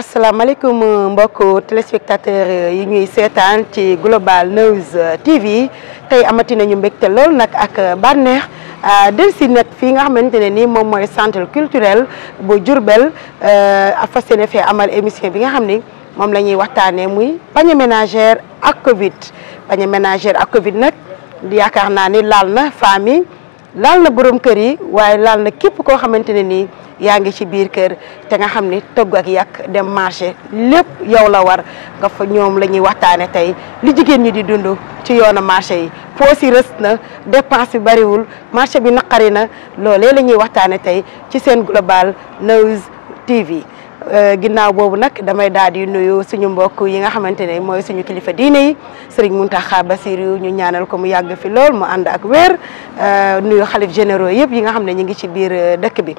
asalaamaaleykum mbokk téléspectateur yi ñuy seetaan ci Global News TV tey amati nañu mbégte lool nag ak bànneex del si nag fii nga xamante ne nii moom mooy centre culturel bu Diourbel fas yéene fee amal émission bi nga xam ni moom la ñuy waxtaanee muy panier ménagère ak Covid. panier ménagère ak Covid nag yaakaar naa ni laal na famille laal na borom kër yi waaye laal na képp koo xamante ne nii yaa ngi ci biir kër te nga xam ni togg ak yàq dem marché lépp yow la war nga fa ñoom la ñuy waxtaane tey li jigéen ñi di dund ci yoonu marché yi poos yi rës na dépense bi bariwul marché bi naqari na loolee la ñuy waxtaane tey ci seen Global News TV. ginnaaw boobu nag damay daal di nuyu suñu mbokk yi nga xamante ne mooy suñu kilifa diine yi Serigne Mountakha Bassirou ñu ñaanal ko mu yàgg fi lool mu ànd ak wér nuyu xalif généraux yëpp yi nga xam ne ñu ngi ci biir dëkk bi.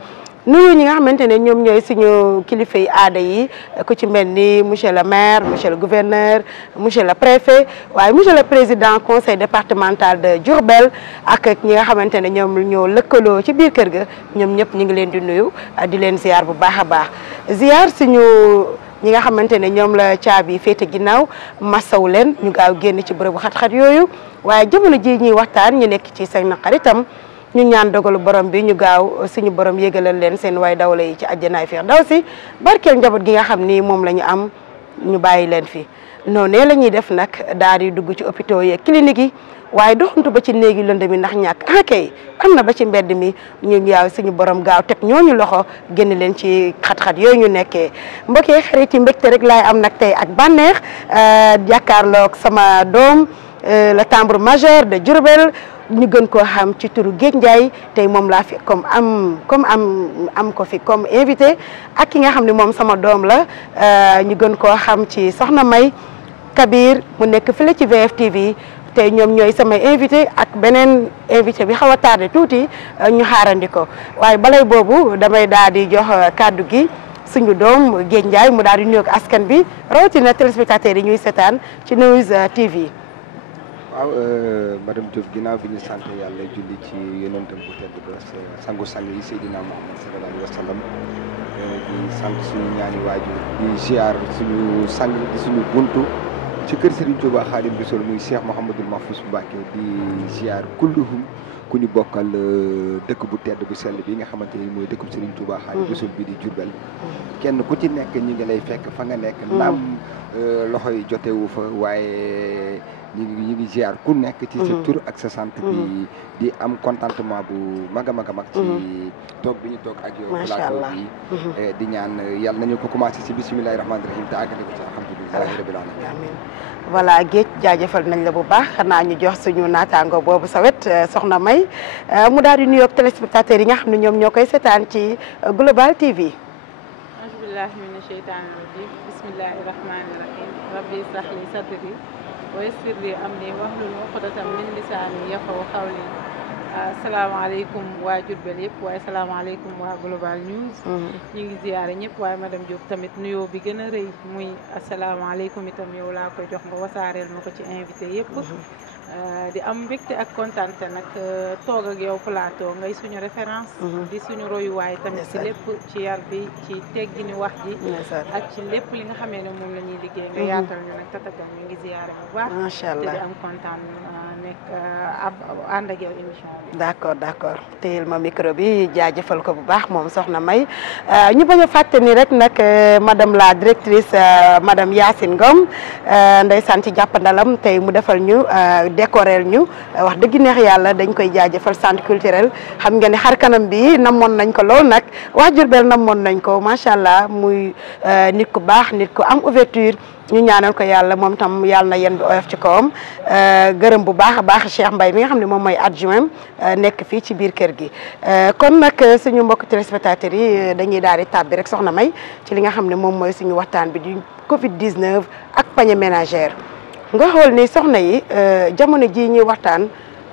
nuyu ñi nga xamante ne ñoom ñooy suñu kilifa yi aada yi ku ci mel ni monsieur le maire monsieur le gouverneur monsieur le préfet waaye monsieur le président conseil départemental de Diourbel ak ñi nga xamante ne ñoom ñoo lëkkaloo ci biir kër ga ñoom ñëpp ñu ngi leen di nuyu di leen ziar bu baax a baax ziar suñu ñi nga xamante ne ñoom la caabi féete ginnaaw masaw leen ñu gaaw génn ci bërëbu xat-xat yooyu waaye jamono ji ñuy waxtaan ñu nekk ci seen naqar itam ñu ñaan dogalu borom bi ñu gaaw suñu borom yégalal leen seen way dawla yi ci àjjanaay firdawsi barkeel njaboot gi nga xam ni moom la ñu am ñu bàyyi leen fi noonu la ñuy def nag daal di dugg ci hôpitaux yi clinique yi waaye doxantu ba ci néegi lënd mi ndax ñàkk kay am na ba ci mbedd mi ñu yaaw suñu borom gaaw teg ñooñu loxo génn leen ci xat-xat yooyu ñu nekkee mbokk yi xarit yi mbégte rek laay am nag tey ak bànneex jàkkaarloog sama doom le tambour major de Diourbel ñu gën koo xam ci turu Géej Ndiaye tey moom laa fi am ko fi comme invité ak ki nga xam ne moom sama doom la ñu gën koo xam ci Soxna May Kabir mu nekk fële ci VFtv tey ñoom ñooy samay invité ak beneen invité bi xaw a tardé tuuti ñu xaarandi ko waaye balay boobu damay daal di jox kàddu gi suñu doom Géej Ndiaye mu daal di nuyoog askan bi rawatina téléspectateurs yi ñuy seetaan ci News TV. waaw madame Diouf ginnaaw bi ñu sant yàlla julli ci yonentam bu tedd ba sangu-sang yi Seydina Muhammad sallallahu alayhi wa sallam di sant suñu ñaani waajur di ziar suñu sang di suñu buntu ci kër Serigne Touba Khadim Rassoul muy Cheikh Mouhamadoul Mahfous Mbacké di ziar kulluhum ku ñu bokkal dëkk bu tedd bu sell bi nga xamante ni mooy dëkk bu Serigne Touba Khadim Rassoul bi di Diourbel kenn ku ci nekk ñi ngi lay fekk fa nga nekk naam loxo yi jotewu fa waaye ñu ngi ziar ku nekk ci sa tur ak sa sant di am contentement bu mag a mag a mag ci toog bi ñu toog ak yow plateau bi di ñaan yàlla nañu ko commencé ci bismillahi rahmaani rahim te àggale ko ci alhamdulillahi rabbil alamin voilà Géej jaajëfal nañ la bu baax xanaa ñu jox suñu naataango boobu sa wet Soxna May mu daal di nuyoog téléspectateurs yi nga xam ne ñoom ñoo koy seetaan ci Global TV. auzubillahi mina sheytaani rajim bismillahi rahmaani rahim rabbi israh li sadri wa yassir li amri wahlul uqdatam min lisaani yafqahu qawli asalaamaaleykum waa Diourbel yëpp waaye asalaamaaleykum waa Global News ñu ngi ziyaare ñëpp waaye madame Diop tamit nuyoo bi gën a rëy muy asalaamaaleykum itam yow laa koy jox nga wasaareel ma ko ci invité yëpp di am mbégte ak kontaante nag toog ak yow plateau ngay suñu référence di suñu royuwaay tamit ci lépp ci yar bi ci teggini wax ji ak ci lépp li nga xamee ne moom la ñuy liggéey nga yaatal ñu nag tatagal ñu ngi ziyaare bu baax macha allah te di am kontaan nekk ànd ak yow émission bi d'accord téyel ma micro bi jaajëfal ko bu baax moom Soxna May ñu bañ a fàtte ni rek nag madame la directrice madame Yacine Ngom ndeysaan ci jàppandalam tey mu defal ñu décoreel ñu wax dëgg neex yàlla dañ koy jaajëfal centre culturel xam nga ne xar kanam bi namoon nañ ko lool nag waa Diourbel namoon nañ ko macha allah muy nit ku baax nit ku am ouverture ñu ñaanal ko yàlla moom tam yàlla na yéen bi oyof ci kawam gërëm bu baax a baax Cheikh Mbaye mi nga xam ne moom mooy adjoint nekk fii ci biir kër gi kon nag suñu mbokk téléspectateurs yi dañuy daal di tàbbi rek Soxna May ci li nga xam ne moom mooy suñu waxtaan bi di Covid 19 ak panier ménagère nga xool ni soxna yi jamono ji ñuy waxtaan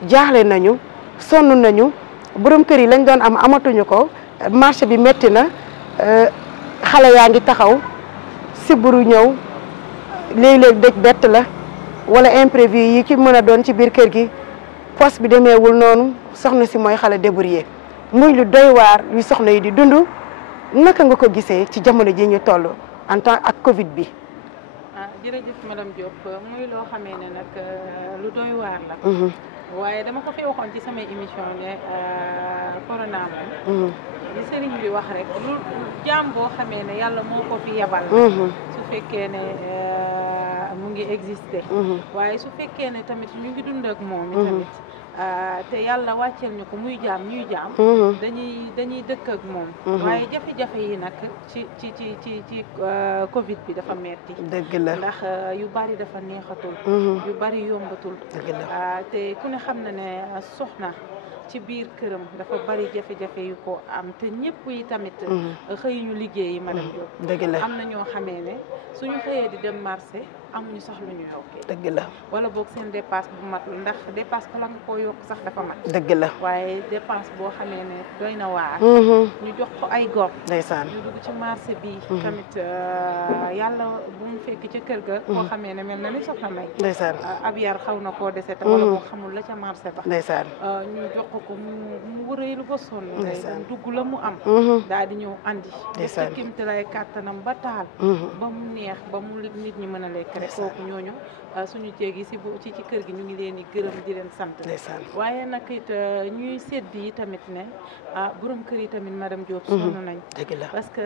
jaaxle nañu sonn nañu borom kër yi lañ doon am amatuñu ko marché bi métti na xale yaa ngi taxaw sibbiru ñëw léeg-léeg dëj bett la wala imprévu yi ci mën a doon ci biir kër gi poste bi demeewul noonu soxna si mooy xale débrouillé muy lu doy waar yu soxna yi di dund naka nga ko gisee ci jamono ji ñu toll en tant ak Covid bi. jërëjëf madame Diop muy loo xamee ne nag lu doy waar la. waaye dama ko fi waxoon ci samay émission ne corona moom. li sëriñ bi wax rek lu jaam boo xamee ne yàlla moo ko fi yebal. su fekkee ne mu ngi exister. waaye su fekkee ne tamit ñu ngi dund ak moom tamit. te yàlla wàcceel ñu ko muy jaam ñuy jaam. dañuy dëkk ak moom. waaye jafe-jafe yi nag ci Covid bi dafa metti. dëgg la ndax yu bari dafa neexatul. yu bari yombatul. dëgg la te ku ne xam na ne soxna ci biir këram dafa bari jafe-jafe yu ko am te ñëpp yi tamit. xëyuñu liggéeyi madame Diop. dëgg la am na ñoo xamee ne suñu xëyee di dem marché amuñu sax lu ñu yokkee. dëgg la wala boog seen dépense bu matul ndax dépense bala nga koo yokk sax dafa mat. dëgg la waaye dépense boo xamee ne doy na waar. ñu jox ko ay góor. ndeysaan ñu dugg ci marché bi. tamit yàlla bu mu fekk ca kër ga. koo xamee ne mel na ni soxna May. ndeysaan ab yar xaw na koo dese te wala boo xamul la ca marché ba. ndeysaan ñu jox ko mu wërëylu ba sonn. ndeysaan dugg la mu am. daal di ñëw andi. ndeysaan def kimte lay kàttanam ba taal. ba mu neex ba mu nit ñi mën a lekk rek. kooku ñooñu suñu jéeg yi ci kër gi ñu ngi leen di gërëm di leen sant. ndeysaan waaye nag it ñuy sedd yi tamit ne borom kër yi tamit madame Diop sonn nañ. dëgg la parce que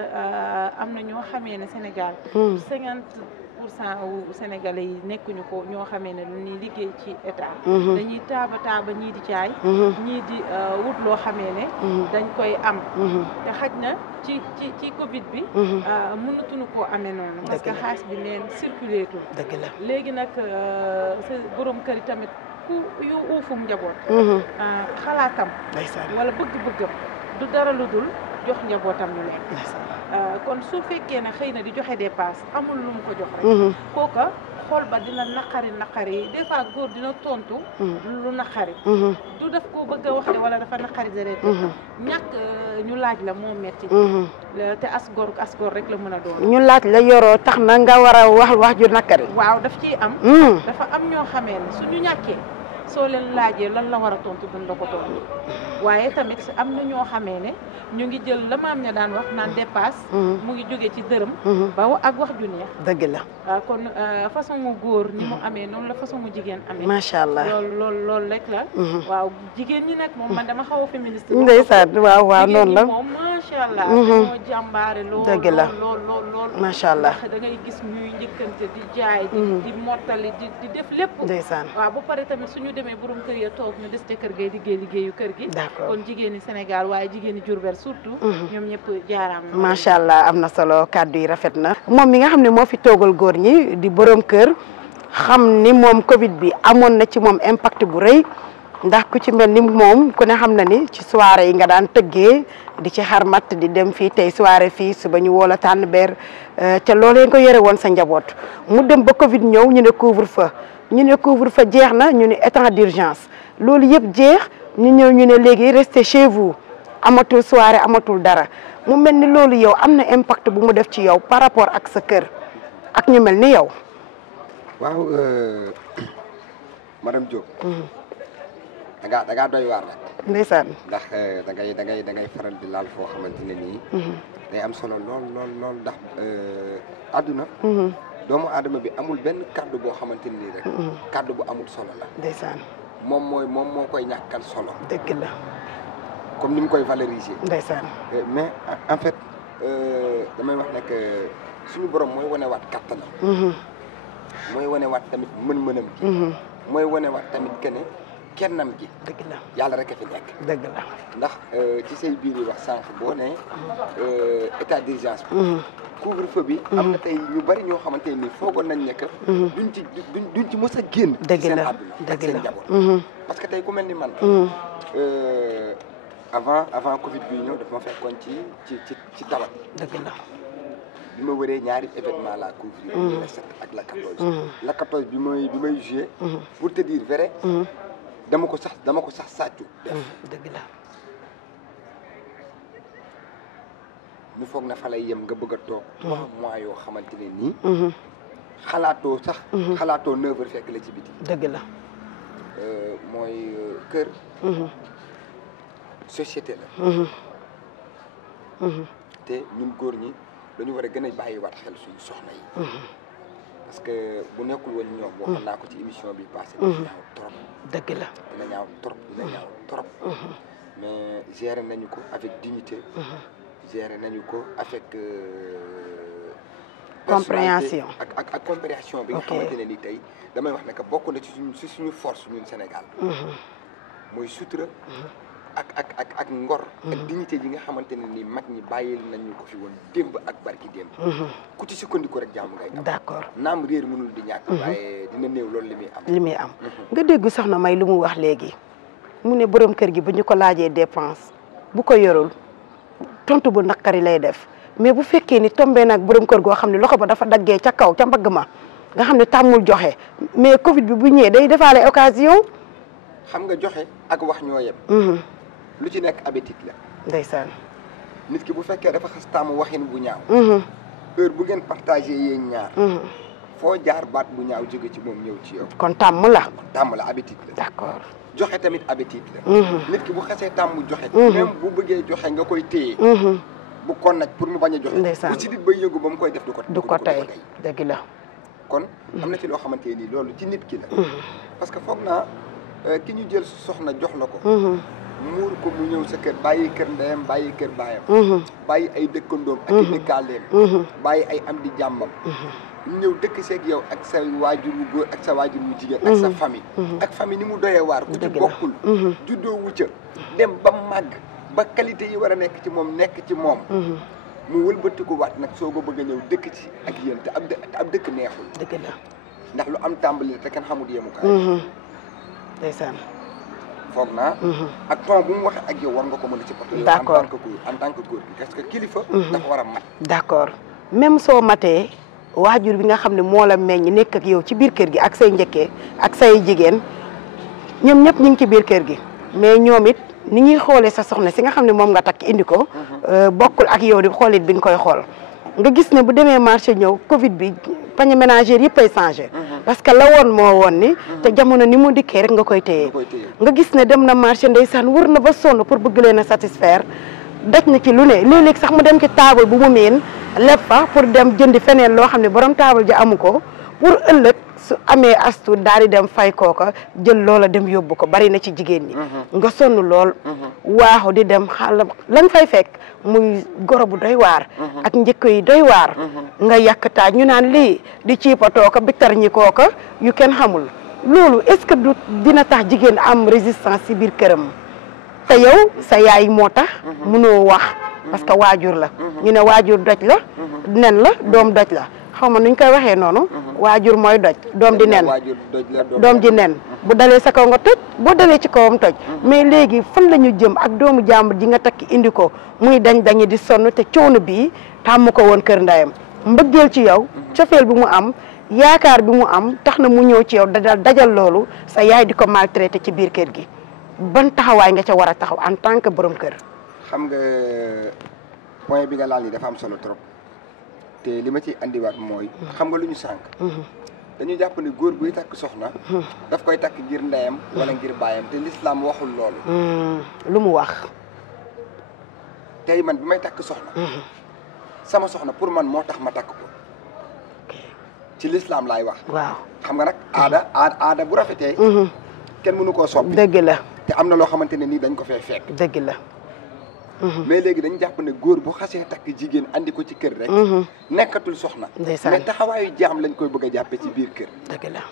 am na ñoo xamee ne Sénégal 50% wu Sénégalais yi nekkuñu ko ñoo xamee ne dañuy liggéey ci état. dañuy taaba ñii di caay. ñii di wut loo xamee ne dañ koy am. te xaj na ci Covid bi mënatuñu koo amee noonu. parce que xaalis bi leen circulé tul. dëgg la léegi nag sa borom kër yi tamit ku yu uufum njaboot. xalaatam. wala bëgg-bëggam du dara lu dul jox njabootam lu lekk. kon su fekkee ne xëy na di joxe dépasse amul lu mu ko jox rek. kooka xool ba dina naqari yi des fois góor dina tontu. lu naqari. du def ko bëgg a wax de wala dafa naqari deret. ñàkk ñu laaj la moo metti. te as góor rek la mën a doon. ñu laaj la yoroo tax na nga war a wax ju naqari. waaw daf ciy am. dafa am ñoo xamee ne suñu ñàkkee. soo leen laajee lan la war a tontu duñ la ko tontu waaye tamit am na ñoo xamee ne ñu ngi jël la maam ña daan wax naan dépasse. mu ngi jóge ci dërëm. ba ak wax ju neex. dëgg la kon façon mu góor ni mu amee noonu la façon mu jigéen amee. macha allah loolu rek la. waaw jigéen ñi nag moom man dama xaw a féministe. ndeysaan waaw noonu la jigéen ñi moom macha allah. dañoo jàmbaare lool. dëgg la lool. macha allah ndax da ngay gis ñuy njëkkante di jaay. di mottali di def lépp. ndeysaan waaw ba pare tamit suñu demee borom kër ya toog ñu des ca kër gay liggéeyu kër gi. d'accord kon jigéen ñi Sénégal waaye jigéen ñi Diourbel surtout. ñoom ñëpp jaaraam. macha allah am na solo kàddu yi rafet na. moom mi nga xam ne moo fi toogal góor ñi di borom kër xam ni moom Covid bi amoon na ci moom impact bu rëy ndax ku ci mel ni moom ku ne xam na ni ci soirée yi nga daan tëggee di ci xarmat di dem fii tey soirée fii suba ñu woola tànn beer te loolee nga yore woon sa njaboot mu dem ba Covid ñëw ñu ne couvre-feu. ñu ne couvre-feu jeex na ñu ne état d'urgence loolu yëpp jeex ñu ñëw ñu ne léegi restez chez vous amatul soirée amatul dara mu mel ni loolu yow am na impact bu mu def ci yow par rapport ak sa kër ak ñu mel ni yow. waaw madame Diop. da ngaa doy waar rek. ndeysaan. ndax da ngay faral di laal foo xamante ne nii. day am solo lool ndax àdduna. doomu aadama bi amul benn kàddu boo xamante ni rek. kàddu bu amul solo la. ndeysaan. moom moo koy ñàkkal solo. dëgg la. comme ni mu koy valoriser. ndeysaan. mais en fait damay wax ne que suñu borom mooy wanewaat kattanam. mooy wanewaat tamit mën-mënam gi. mooy wanewaat tamit que ne kennam gi. dëgg la yàlla rek a fi nekk. dëgg la ndax ci say biir yi wax sànq boo ne état d'urgence bi. couvre-feu bi. am na tey ñu bari ñoo xamante ni foogoon nañ ne que. duñ ci mës a génn. dëgg seen la àdduna ak dëgg seen la njaboot. parce que tey ku mel ni man. avant Covid bi ñëw daf ma fekkoon ci tawat. dëgg la. bi ma wëree ñaari événement la couvrir. la 7 ak la 14. la 14 bi may joué. pour te dire vrai. dama ko sax sàccu def. dëgg la. ñu foog na fa lay yem nga bëgg a toog 3 mois yoo xamante ne nii. xalaatoo sax. xalaatoo 9h fekk la ci biti. dëgg la. mooy kër. société la. te ñun góor ñi dañu war a gën a bàyyiwaat xel suñu soxna yi. parce que bu nekkul woon ñoom. waxoon naa ko ci émission bi passé. dina ñaaw trop. dëgg la dina ñaaw trop. mais gérer nañu ko avec dignité. gérer nañu ko avec. compréhension ak compréhension bi nga xamante ne ni tey damay wax ne que bokk na ci suñu force ñun Sénégal. mooy sutura. ak ngor. ak dignité ji nga xamante ne ni mag ñi bàyyil nañu ko fi woon démb ak barki démb. ku ci sukkandiku rek jàmm ngay am. d'accord naam réer mënul di ñàkk. waaye dina néew loolu li muy am. nga dégg soxna May lu mu wax léegi mu ne borom kër gi bu ñu ko laajee dépense bu ko yorul tontu bu naqari lay def mais bu fekkee ni tombé nag borom kër goo xam ne loxo ba dafa daggee ca kaw ca mbagg ma nga xam ne tàmmul joxe mais Covid bi bu ñëwee day defaale occasion. xam nga joxe ak wax ñoo yem. lu ci nekk habitude la. ndeysaan. nit ki bu fekkee dafa xas taamu waxin bu ñaaw. heure bu ngeen partagé yéen ñaar. foo jaar baat bu ñaaw jóge ci moom ñëw ci yow. kon tàmm la. tàmm la habitude la. d'accord. joxe tamit habitude la. nit ki bu xasee tàmm joxe. même bu bëggee joxe nga koy téye. bu kon nag pour mu bañ a joxe. ndeysaan bu ci nit bay yëngu ba mu koy def du ko tey dëgg la. kon am na ci loo xamante ni loolu ci nit ki la. parce que foog naa ki ñu jël soxna jox la ko. muur ko mu ñëw sa kër bàyyi kër ndeyam bàyyi kër baayam. bàyyi ay dëkkandoom ak i dëkkaaleem. bàyyi ay am di jàmbam. ñëw dëkk seeg yow ak sa waajur wu góor ak sa waajur wu jigéen. ak sa famille. ak famille ni mu doyee waar. ku ci bokkul. juddoo wu ca dem ba màgg ba qualité yi war a nekk ci moom nekk ci moom. mu wëlbatiku waat nag soo ko bëgg a ñëw dëkk ci ak yéen te ab dëkk neexul. dëgg la ndax lu am tàmbali te kenn xamul yemukaay. ndeysaan. foog naa. ak ton bu mu waxee ak yow war nga ko mën a ci porter. d'accord en tant que góor parce que kilifa. dafa war a mat. d'accord même soo matee waajur bi nga xam ne moo la meññ nekk ak yow ci biir kër gi ak say njëkkee ak say jigéen ñoom ñëpp ñu ngi ci biir kër gi mais ñoom it ni ñuy xoolee sa soxna si nga xam ne moom nga takk indi ko. bokkul ak yow di xoolit bi nga koy xool. nga gis ne bu demee marché ñëw Covid bi panier ménagère yëpp ay changé. parce que la woon moo woon ni. te jamono ni mu dikkee rek nga koy téye. nga gis ne dem na marché ndeysaan wër na ba sonn pour bëgg leen a satisfaire daj na ci lu ne léeg-léeg sax mu dem ci table bu mu miin lépp fa pour dem jëndi feneen loo xam ne borom table ji amu ko pour ëllëg su amee astu daal di dem fay kooka jël loola dem yóbbu ko bari na ci jigéen ñi. nga sonn lool. waaxu di dem xaaral lañ fay fekk muy goro bu doy waar. ak njëkk yi doy waar. nga yàqtaaj ñu naan lii di ciipatoo ko bitar ñi kooka yu kenn xamul loolu est-ce que du dina tax jigéen am résistance ci biir këram te yow sa yaay moo tax. mënoo wax parce que waajur la. ñu ne waajur doj la. nen la doom doj la. xaw ma nuñ koy waxee noonu. waajur mooy doj doom di nen doom ji nen bu dalee sa kaw nga toj boo dalee ci kawam toj. mais léegi fan la ñu jëm ak doomu jàmbur ji nga takki indi ko muy dañi di sonn te coono bii tàmm ko woon kër ndayam mbëggeel ci yow cofeel bi mu am yaakaar bi mu am tax na mu ñëw ci yow dajal loolu sa yaay di ko maltraité ci biir kër gi ban taxawaay nga ca war a taxaw en tant que borom kër. xam nga point bi nga laal ni dafa am solo trop. te li ma ciy andiwaat mooy. xam nga lu ñu sànq. dañu jàpp ni góor buy takk soxna. daf koy takk ngir ndeyam. wala ngir baayam te l'islam waxul loolu. lu mu wax. tey man bi may takk soxna. sama soxna pour man moo tax ma takk ko. ci l'islam laay wax. waaw xam nga nag aada bu rafetee. kenn mënu koo soppi. dëgg la te am na loo xamante ne nii dañ ko fee fekk. dëgg la. mais léegi dañu jàpp ne góor bu xasee takk jigéen andi ko ci kër rek. nekkatul soxna. ndeysaan mais taxawaayu jaam lañ koy bëgg a jàppe ci biir kër. dëgg la.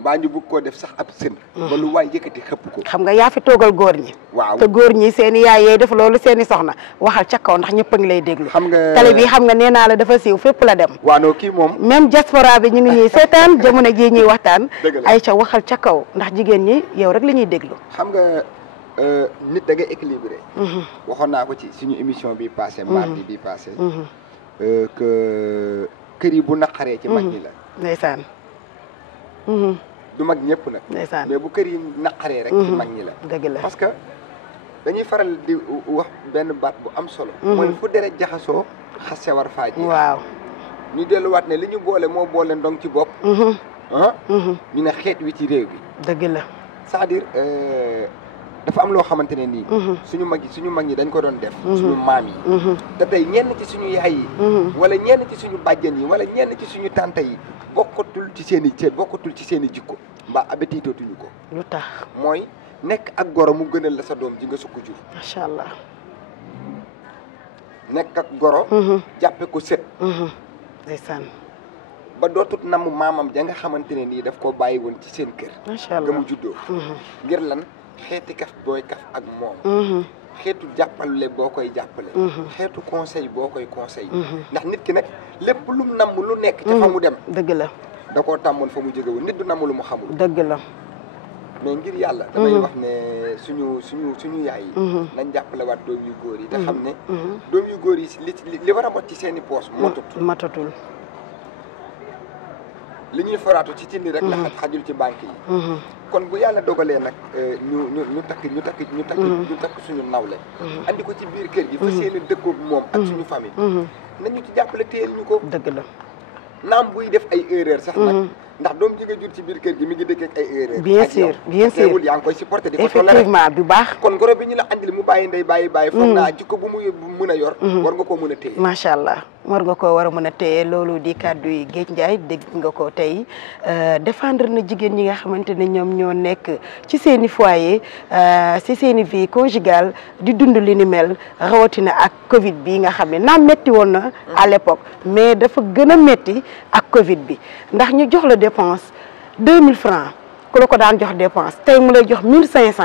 mbaa ñu bëgg koo def sax ab sën. ba lu waay yëkkati xëpp ko. xam nga yaa fi toogal góor ñi. waaw te góor ñi seen i yaay yee def loolu seen i soxna waxal ca kaw ndax ñëpp a ngi lay déglu. xam nga télé bi xam nga nee naa la dafa siiw fépp la dem. waaw non kii moom. même diaspora bi ñu ngi ñuy seetaan jamono jii ñuy waxtaan. dëgg la Aïcha waxal ca kaw ndax jigéen ñi yow rek la ñuy déglu. xam nga nit da ngay équilibré. waxoon naa ko ci suñu émission bi passé mardi bi passé. que kër yi bu naqaree ci mag ñi la. ndeysaan. du mag ñëpp nag. ndeysaan mais bu kër yi naqaree rek. ci mag ñi la. dëgg la parce que dañuy faral di wax benn baat bu am solo. mooy fu deret jaxasoo xase war faa ji. waaw. ñu delluwaat ne li ñu boole moo boole ndong ci bopp. ñu ne xeet wi ci réew bi. dëgg la. c'est-à-dire dafa am loo xamante ne nii suñu mag ñi dañ ko doon def suñu maam yi te tey ñenn ci suñu yaay yi wala ñenn ci suñu bàjjen yi wala ñenn ci suñu tante yi bokkatul ci seen i cër bokkatul ci seen i jikko mbaa abetitootuñu ko lu tax mooy nekk ak goro mu gënal la sa doom ji nga sukk jur macha allah nekk ak goro jàppe ko sët ndeysaan ba dootut namm maamam ja nga xamante ne nii daf koo bàyyi woon ci seen kër macha allah ga mu juddoo ngir lan xeeti kaf booy kaf ak moom xeetu jàppale boo koy jàppale xeetu conseil boo koy conseil ndax nit ki nag lépp lu mu namm lu nekk ci fa mu dem dëgg la da koo tàmmoon fa mu jóge woon nit du namm lu mu xamul dëgg la mais ngir yàlla damay wax ne suñu yaay yi nañ jàppale waat doom yu góor yi te xam ne doom yu góor yi li war a mot ci seen i poos matatul li ñuy foraatu ci cindi rek la xajul ci banque yi kon bu yàlla dogalee nag ñu takk suñu nawle andi ko ci biir kër gi fa seeni dëkkoog moom ak suñu famille nañu ci jàppale téyel ñu ko dëgg la naam buy def ay erreur sax nag ndax doom ji nga jur ci biir kër gi mi ngi dëkk ak ay erreur bien sûr teewul yaa ngi koy supporté di ko toléré effectivement bu baax kon goro bi ñu la andil mu bàyyi ndey bàyyi foog naa jikko bu mu mën a yor war nga koo mën a téye macha allah war nga koo war a mën a téye loolu di kàddu yi Géej Ndiaye dégg nga ko tey défendre na jigéen ñi nga xamante ne ñoom ñoo nekk ci seen i foyer ci seen i vie conjugale di dund li ni mel rawatina ak Covid bi nga xam ne naam metti woon na à l'époque mais dafa gën a metti ak Covid bi ndax ñu jox la dépense 2000 francs ku la ko daan jox dépense tey mu lay jox 1500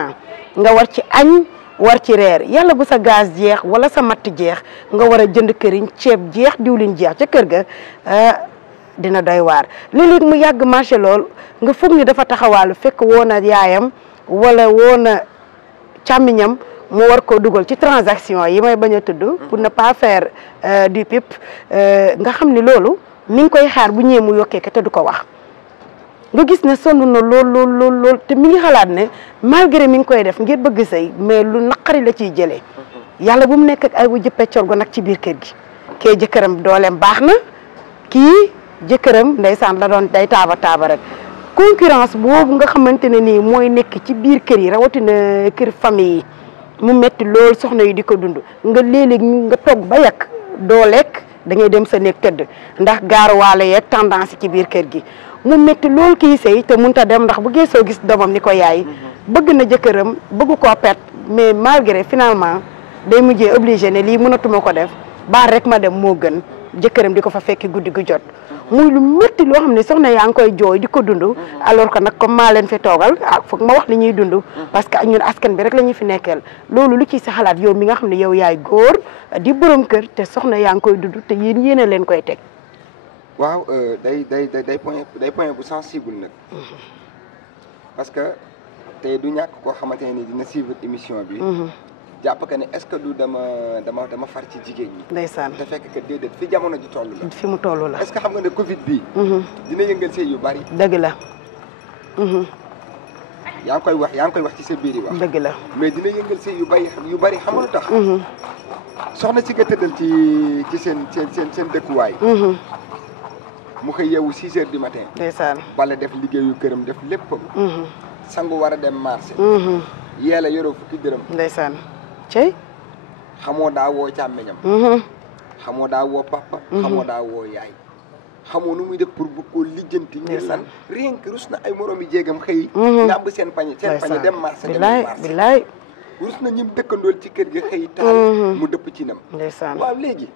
nga war ci añ war ci reer yàlla bu sa gaz jeex wala sa matt jeex nga war a jënd këriñ ceeb jeex diwlin jeex ca kër ga dina doy waar léeg-léeg mu yàgg marché lool nga foog ni dafa taxawaalu fekk woon a yaayam wala woon a càmmiñam mu war koo dugal ci transaction yi may bañ a tudd pour ne pas faire du pip nga xam ni loolu mi ngi koy xaar bu ñëwee mu yokkee te du ko wax nga gis ne sonn na lool te mi ngi xalaat ne malgré mi ngi koy def ngir bëgg sëy mais lu naqari la ciy jëlee yàlla bu mu nekk ak ay wu jëppeccor go nag ci biir kër gi kee jëkkëram dooleem baax na kii jëkkëram ndeysaan la doon day taaba rek concurrence boobu nga xamante ne nii mooy nekk ci biir kër yi rawatina kër famille yi mu metti lool soxna yi di ko dund nga léeg-léeg nga togg ba yàq doo lekk da ngay dem sa néeg tëdd ndax gaaruwaale yeeg tendance ci biir kër gi mu métti loolu kii sëy te mënut a dem ndax bu geesoo gis doomam ni ko yaay bëgg na jëkkëram bëgg koo perte mais malgré finalement day mujjee obligé ne lii mënatuma ko def baal rek ma dem moo gën jëkkëram di ko fa fekki guddi gu jot muy lu métti loo xam ne soxna yaa ngi koy jooy di ko dund alors que nag comme maa leen fi toogal foog ma wax li ñuy dund parce que ñun askan bi rek la ñu fi nekkeel loolu lu ciy sa xalaat yow mi nga xam ne yow yaay góor di borom kër te soxna yaa ngi koy dund te yéen a leen koy teg waaw day point bu sensible nag parce que tey du ñàkk koo xamante ne ni dina suivre émission bi jàpp que ne est-ce que du dama far ci jigéen ñi ndeysaan te fekk que déedéet fi jamono ji toll la fi mu toll la est-ce que xam nga ne Covid bii dina yëngal sëy yu bari dëgg la yaa ngi koy wax ci sa biir yi wax dëgg la mais dina yëngal sëy yu bari xam nga lu tax soxna si nga tëddal ci seen dëkkuwaay mu xëy yeewu 6 heures du matin ndeysaan bala def liggéeyu këram def léppam sangu war a dem marché yeela yoroo fukki dërëm ndeysaan cey xamoo daa woo càmmeñam xamoo daa woo papa xamoo daa woo yaay xamoo nu muy def pour bu ko lijjanti ngir lan rien que rus na ay moroom yi jéegam xëy ngàmb seen pañe dem marché bilaay rus na ñim dëkkandool ci kër gi xëy taal mu dëpp ci nam ndeysaan waaw léegi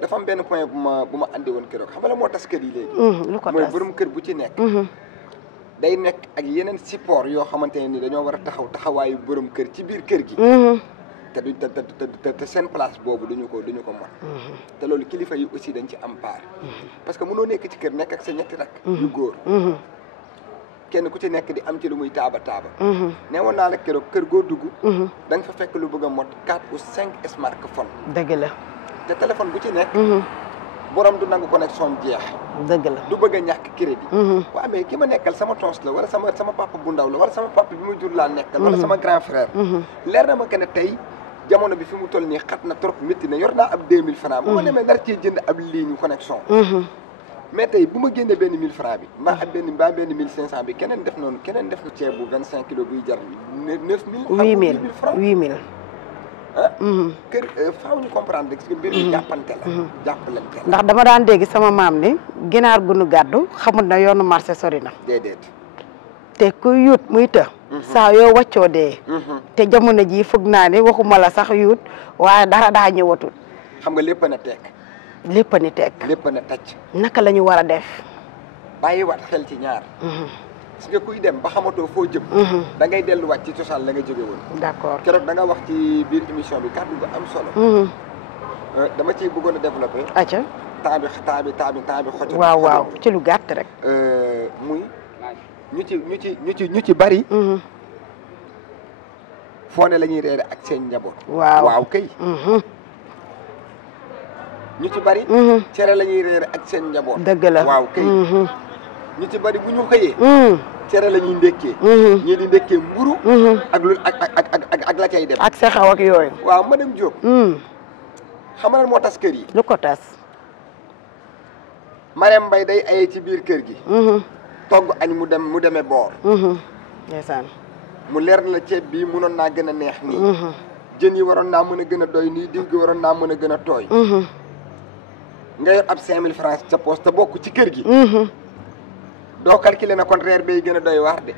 dafa am benn point bu ma andi woon keroog xam nga la moo tas kër yi léegi lu ko tas mooy borom kër bu ci nekk day nekk ak yeneen support yoo xamante ne ni dañoo war a taxawaayu borom kër ci biir kër gi te duñ te seen place boobu duñu ko mot te loolu kilifa yi aussi dañ ci am part parce que mënoo nekk ci kër nekk ak sa ñetti rak yu góor kenn ku ci nekk di am ci lu muy taaba ne woon naa la keroog kër goo dugg da nga fa fekk lu bëgg a mot 4 ou 5 smartphone dëgg la te téléphone bu ci nekk borom du nangu connexion jeex dëgg la du bëgg a ñàkk crédit waaw mais ki ma nekkal sama tons la wala sama papa bu ndaw la wala sama papa bi mu jur laa nekkal wala sama grand frère leer na ma que ne tey jamono bi fi mu toll nii xat na trop métti na yor naa ab 2000 francs bu ma demee nar cee jënd ab ligne connexion mais tey bu ma génnee benn 1000 francs bi mbaa benn 1500 bi keneen def na ceeb bu 25 kilos buy jar 9000. 8000 francs 8000. kër faaw ñu comprendre rek mbir mi jàppante la. jàppalante la ndax dama daan dégg sama maam ni ginaar gu nu gàddu xamul na yoonu marché sori na. déedéet. te ku yuut muy të. saa yoo wàccoo dee. te jamono jii foog naa ne waxuma la sax yuut waaye dara daa ñëwatul. xam nga lépp na tekk. lépp ni tekk. lépp na tàcc. naka la ñu war a def. bàyyiwaat xel ci ñaar. gis nga kuy dem ba xamatoo foo jëm. da ngay delluwaat ci cosaan la nga jóge woon. d'accord keroog da nga wax ci biir émission bi kàddu gu am solo. dama ciy bëggoon a développé. acca temps bi xoti. waaw ci lu gàtt rek. muy ñu ci bari. foo ne la ñuy reere ak seen njaboot. waaw kay. ñu ci bari. cere la ñuy reere ak seen njaboot. dëgg la waaw kay. ñu ci bari bu ñu xëyee. cere la ñuy ndékkee. ñii di ndékkee mburu ak lu ak la cay dem. ak sa xaw ak yooyu. waaw madame Diop. xam nga lan moo tas kër yi. lu ko tas. Marème Mbaye day aye ci biir kër gi. togg añ mu demee boor. ndeysaan. mu leer na la ceeb bii mënoon naa gën a neex nii. jën yi waroon naa mën a gën a doy nii diw gi waroon naa mën a gën a tooy. nga yor ab 5000 francs ca poos te bokk ci kër gi. doo calculer na kon reer bay gën a doy waar de.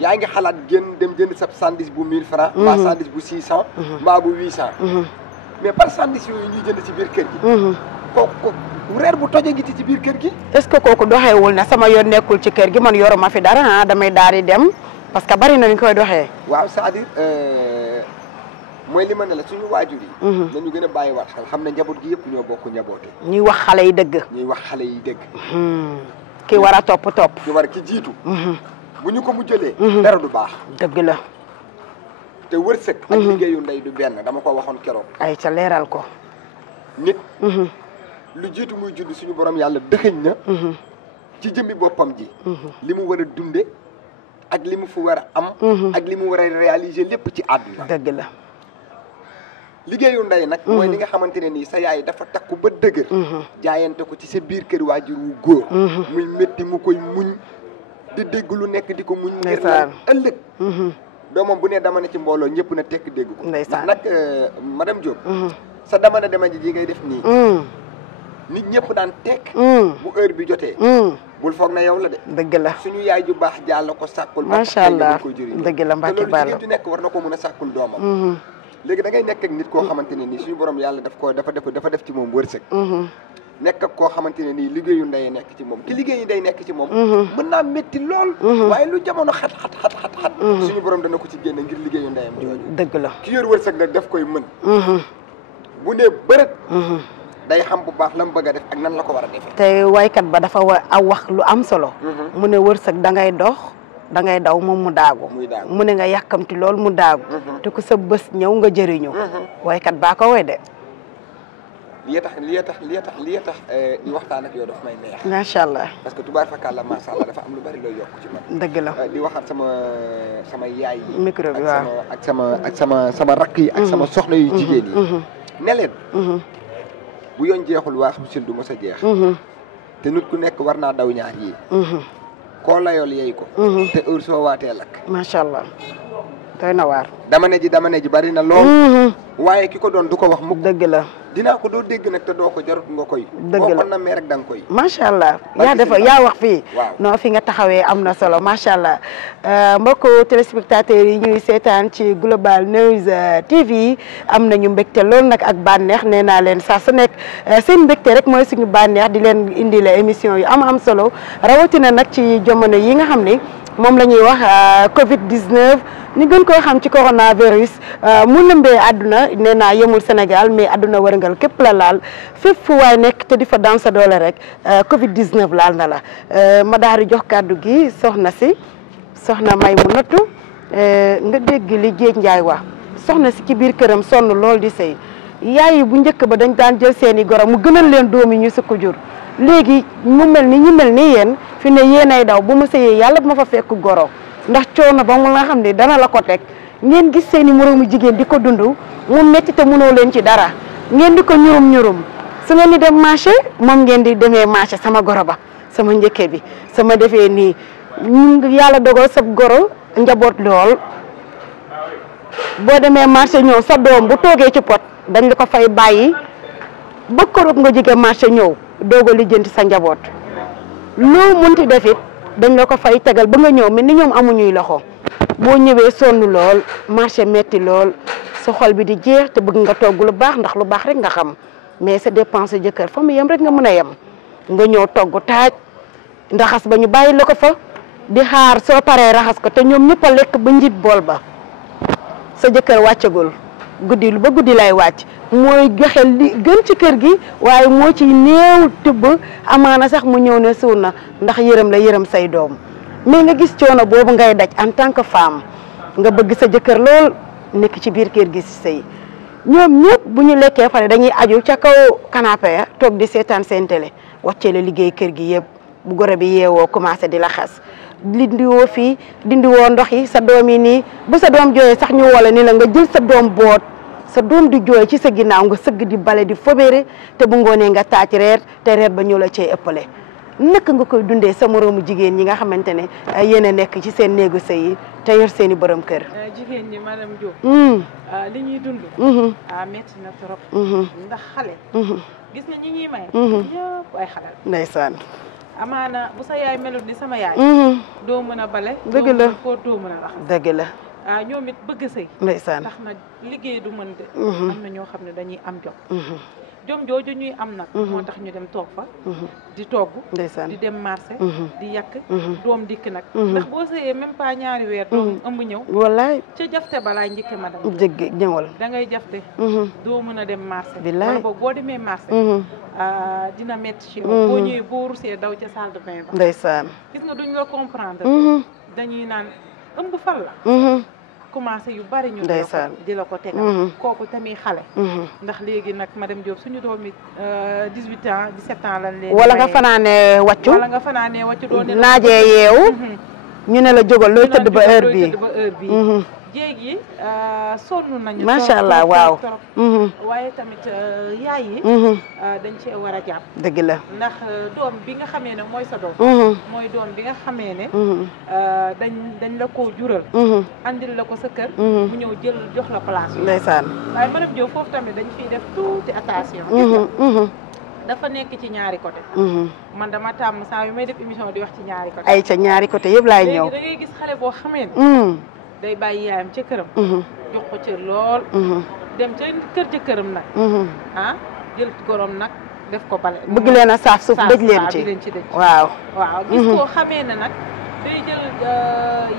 yaa ngi xalaat dem jënd sab sandwich bu 1000 francs mbaa sandwich bu 600. mbaa bu 800. mais par sandwich yooyu ñuy jënd ci biir kër gi. kooku reer bu toje gi ci biir kër gi. est-ce que kooku doxeewul na sama yoon nekkul ci kër gi man yoruma fi dara damay daal di dem parce que bari na ñu koy doxee. waaw c'est-à-dire mooy li ma ne la suñu waajur yi. nañu gën a bàyyiwaat xel xam ne njaboot gi yëpp ñoo bokk njaboote. ñuy wax xale yi dëgg. ñuy wax xale yi dëgg. ki war a topp. ki jiitu. bu ñu ko mujjalee. dara du baax. dëgg la. te wërsëg. ak liggéeyu ndey du benn dama ko waxoon keroog. ay ca leeral ko. nit. lu jiitu muy judd suñu borom yàlla dëxëñ na. ci jëmmi boppam ji. li mu war a dunde ak li mu fi war a am. ak li mu war a réaliser lépp ci àdduna. dëgg la. liggéeyu ndey nag. mooy li nga xamante ne nii sa yaay dafa takku ba dëgër. jaayante ko ci sa biir kër waajur wu góor. muy métti mu koy muñ di dégg lu nekk di ko muñ. ngir lan ëllëg. doomam bu ne dama ne ci mbooloo ñëpp na tekk dégg ko. ndax nag madame Diop. sa dama ne dama ji ngay def nii. nit ñëpp daan tekk. bu heure bi jotee. bul foog na yow la de. dëgg la suñu yaay ju baax jàll ko sàkkul. macha allah dëgg la Mbacke Balla te loolu jigéen ju nekk war na ko mën a sàkkul doomam. léegi da ngay nekk ak nit koo xamante ne nii suñu borom yàlla dafa def ci moom wërsëg. nekk ak koo xamante ne nii liggéeyu ndey nekk ci moom ki liggéeyu ndey nekk ci moom. mën naa métti lool. waaye lu jamono xat. suñu borom dana ko ci génne ngir liggéeyu ndeyam jooju. dëgg la ki yor wërsëg nag daf koy mën. bu nee bërët. day xam bu baax la mu bëgg a def ak nan la ko war a defee. te waykat ba dafa wax lu am solo. mu ne wërsëg da ngay dox. da ngay daw moom mu daagu. mu ne nga yàkkamti lool mu daagu. te ku sa bés ñëw nga jëriñu. waykat baa ko woy de. li tax waxtaan ak yow daf may neex. macha allah. parce que tubaar fakàlla macha allah dafa am lu bari looy yokk ci man. dëgg la di waxaat sama yaay yi. micro bi waaw ak sama rakk yi. ak sama soxna yu jigéen yi. ne leen. bu yoon jeexul waax bu sil du mos a jeex. te nit ku nekk war naa daw ñaar yi. koo layool yey ko. te heure soo waatee lakk. macha allah doy na waar. dama ne ji bari na lool. waaye ki ko doon du ko wax mukk. dëgg la. dinaa ko doo dégg nag te doo ko jarut nga koy. dëgg la boo ko namee rek da nga koy. macha allah yaa wax fii. waaw non fi nga taxawee am na solo macha allah mbokku téléspectateurs yi ñuy seetaan ci Global News TV am nañu mbégte lool nag ak bànneex nee naa leen saa su nekk seen mbégte rek mooy suñu bànneex di leen indi la émission yu am solo rawatina nag ci jamono yi nga xam ni moom la ñuy wax Covid 19. ñu gën koo xam ci coronavirus mu lëmbee àdduna nee naa yemul Sénégal mais àdduna wërngal képp la laal fépp fu waay nekk te di fa daan sa doole rek Covid 19 laal na la ma daal di jox kàddu gi soxna May mu nattu nga dégg li Jéej Njaay wax soxna si ci biir këram sonn lool di sëy yaay yi bu njëkk ba dañ daan jël seeni goro mu gënal leen doom yi ñu sukk jur léegi mu mel ni ñu mel ni yéen fi ne yéenay daw bu ma sëyee yàlla bu ma fa fekk goro ndax coono ba mu nga xam ne dana la ko teg ngeen gis seeni moroomu jigéen di ko dund mu metti te mënoo leen ci dara ngeen di ko ñurum su ngeen di dem marché moom ngeen di demee marché sama goro ba sama njëkke bi sama defee nii yàlla dogal sa goro njaboot lool boo demee marché ñëw sa doom bu toogee ci pot dañ la ko fay bàyyi ba koroog nga jóge marché ñëw doog a lijjanti sa njaboot loo munti def it dañ la ko fay tegal ba nga ñëw mais ni ñoom amuñuy loxo boo ñëwee sonn lool marché metti lool sa xol bi di jeex te bëgg nga togg lu baax ndax lu baax rek nga xam mais sa dépense jëkkër fa mu yem rek nga mën a yem nga ñëw togg taaj ndaxas ba ñu bàyyi la ko fa di xaar soo paree raxas ko te ñoom ñëpp a lekk ba njit bool ba sa jëkkër wàccagul guddi lu ba guddi lay wàcc mooy joxe li gën ci kër gi waaye moo ci néew tibb amaana sax mu ñëw ne suur na ndax yërëm la yërëm say doom mais nga gis coono boobu ngay daj en tant que femme nga bëgg sa jëkkër lool nekk ci biir kër gi si sëy ñoom ñëpp bu ñu lekkee pare dañuy aju ca kaw canapé ya toog di seetaan seen télé wàccee la liggéey kër gi yëpp bu goro bi yeewoo commencé di la xas dindiwoo fii dindiwoo ndox yi sa doom yi nii bu sa doom jooyee sax ñu wala ni la nga jël sa doom boot sa doom di jooy ci sa ginnaaw nga sëgg di bale di fobére te bu ngoonee nga taaj reer te reer ba ñu la cay ëppale naka nga koy dundee sa moroomu jigéen ñi nga xamante ne yéen a nekk ci seen néegu sëy yi te yor seen i borom kër. jigéen ñi madame Diop. li ñuy dund. metti na trop. ndax xale. gis nga ñi ñuy may. ñëpp ay xale. ndeysaan. amaana bu sa yaay melut ni sama yaay. doo mën a bale. dëgg la doo mën a raxas. dëgg la. ñoom it bëgg sëy. ndeysaan tax na liggéey du mën de. am na ñoo xam ne dañuy am jom. jom jooju ñuy am nag. moo tax ñu dem toog fa. di togg. ndeysaan di dem marché. di yàq. doom dikk nag. ndax boo sëyee même pas ñaari weer. doom ëmb ñëw. wallaay ca jafte balaay njëkke madame. jëgg ñëwal. da ngay jafte. doo mën a dem marché. billaay wala boog boo demee marché. dina métti ci yow. boo ñëwee boo rusee daw ca salle de bain ba. ndeysaan. gis nga duñ la comprendre. dañuy naan ëmb fan la. commencé yu bari ñu di la ko tegal kooku tamit xale ndax léegi nag madame Diop suñu doomi 18 ans 17 ans lañ leen wala nga fanaanee wàccu doo ne naajee yeewu ñu ne la jógal looy tëdd ba heure bii jéeg yi sonn nañu macha allah waaw waaye tamit yaay yi dañ cee war a jàpp dëgg la ndax doom bi nga xamee ne mooy sa doom mooy doom bi nga xamee ne dañ la koo jural andil la ko sa kër mu ñëw jël jox la place ndeysaan waaye madame Diop foofu tamit dañ fiy def tuuti attention dafa nekk ci ñaari côté man dama tàmm saa yu may def émission di wax ci ñaari côté ay ca ñaari côté yëpp laay ñëw léegi da ngay gis xale boo xamee ne day bàyyi yaayam ca këram jox ko cër lool dem ca këram nag jël gorom nag def ko bale bëgg leen a saaf suuf dëj leen ci waaw gis koo xamee ne nag day jël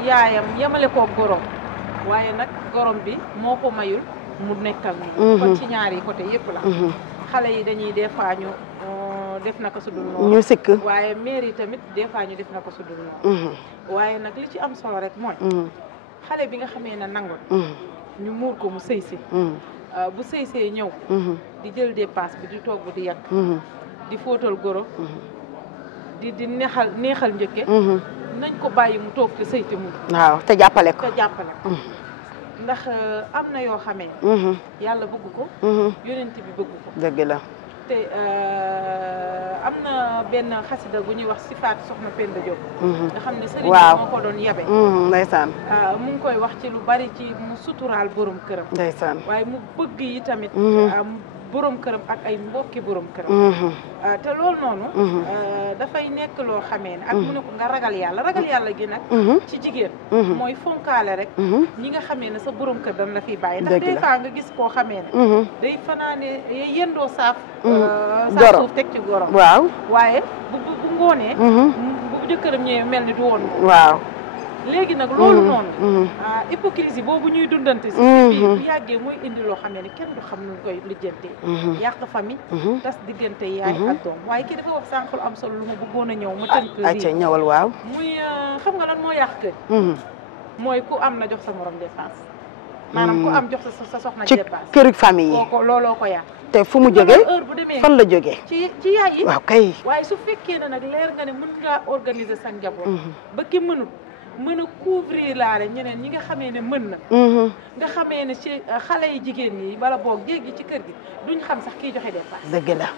yaayam yemale koo gorom waaye nag gorom bi moo ko mayul mu nekkal ni kon ci ñaari côté yëpp la xale yi dañuy des fois ñu def na ko su dul noonu ñu sikk waaye mère yi tamit des fois ñu def na ko su dul noonu waaye nag li ci am solo rek mooy xale bi nga xamee ne nangul ñu muur ko mu sëy si bu sëy see ñëw di jël dépense bi di togg di yàq di fóotal goro di neexal njëkke nañ ko bàyyi mu toog te sëy te mu waaw te jàppale ko ndax am na yoo xamee yàlla bëgg ko yonent bi bëgg ko dëgg la te am na benn xasida gu ñuy wax sifaat soxna Penda Diop nga xam ne sëriñ bi moo ko doon yabe ndeysaan mu ngi koy wax ci lu bari ci mu suturaal borom këram ndeysaan waaye mu bëgg yi tamit borom këram ak ay mbokki borom këram te loolu noonu dafay nekk loo xamee ne ak mu ne ko nga ragal yàlla gi nag ci jigéen mooy fonkaale rek ñi nga xamee ne sa borom kër dañ la fiy bàyyi ndax des fois nga gis koo xamee ne day fanaane yendoo saaf suuf teg ci gorom waaw waaye bu ngoonee bu jëkkëram ñëwee mel ni du woon waaw léegi nag loolu noonu hypocrisie boobu ñuy dundante si biir bu yàggee muy indi loo xam ne kenn du xam nu koy lijjantee yàq famille tas diggante yaay ak doom waaye kii dafa wax sànq lu am solo lu ma bëggoon a ñëw ma tënk lii ñëwal waaw muy xam nga lan moo yàq kër mooy ku am na jox sa morom dépense maanaam ku am jox sa soxna dépense ci këru famille yi kooku looloo ko yàq te fu mu jógee heure bu demee fan la jógee ci yaay yi waaw kay waaye su fekkee ne nag leer nga ne mën ngaa organiser sa njaboot ba ki mënut mën a couvrir laale ñeneen ñi nga xamee ne mën na nga xamee ne ci xale yi jigéen ñi wala boog jéeg gi ci kër gi duñ xam sax kiy joxe dépense dëgg la